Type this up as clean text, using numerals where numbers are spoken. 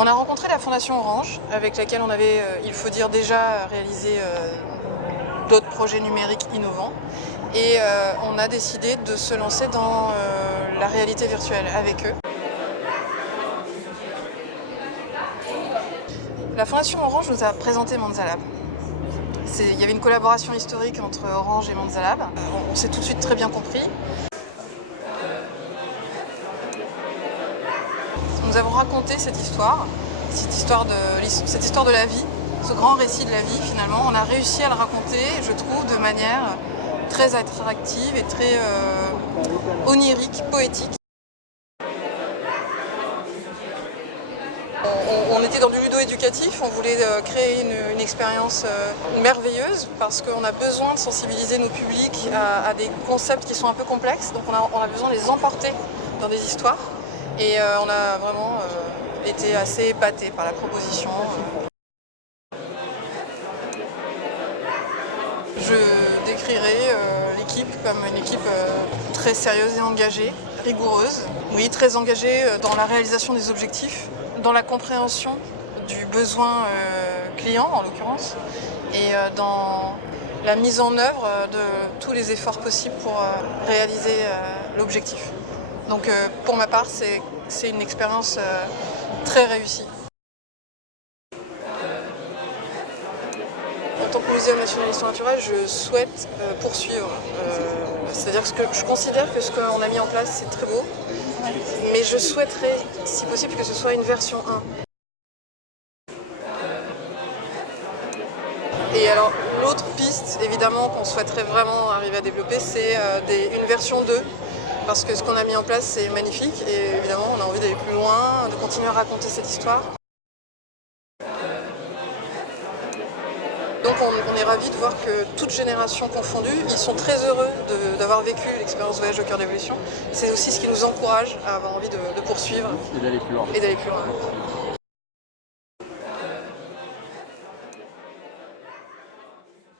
On a rencontré la Fondation Orange, avec laquelle on avait, il faut dire, déjà réalisé d'autres projets numériques innovants. Et on a décidé de se lancer dans la réalité virtuelle avec eux. La Fondation Orange nous a présenté Manzalab. Il y avait une collaboration historique entre Orange et Manzalab. On s'est tout de suite très bien compris. Nous avons raconté cette histoire de la vie, ce grand récit de la vie finalement. On a réussi à le raconter, je trouve, de manière très attractive et très onirique, poétique. On était dans du ludo-éducatif, on voulait créer une expérience merveilleuse parce qu'on a besoin de sensibiliser nos publics à des concepts qui sont un peu complexes, donc on a besoin de les emporter dans des histoires et on a vraiment été assez épatés par la proposition. Je décrirais l'équipe comme une équipe très sérieuse et engagée, rigoureuse. Oui, très engagée dans la réalisation des objectifs, dans la compréhension du besoin client en l'occurrence, et dans la mise en œuvre de tous les efforts possibles pour réaliser l'objectif. Donc pour ma part, c'est une expérience très réussie. En tant que Muséum national d'histoire naturelle, je souhaite poursuivre. C'est-à-dire que je considère que ce qu'on a mis en place, c'est très beau, mais je souhaiterais, si possible, que ce soit une version 1. Et alors, l'autre piste, évidemment, qu'on souhaiterait vraiment arriver à développer, c'est une version 2. Parce que ce qu'on a mis en place, c'est magnifique, et évidemment, on a envie d'aller plus loin, de continuer à raconter cette histoire. Donc on est ravis de voir que toutes générations confondues, ils sont très heureux d'avoir vécu l'expérience Voyage au cœur de l'évolution. C'est aussi ce qui nous encourage à avoir envie de poursuivre et d'aller plus loin. Et d'aller plus loin.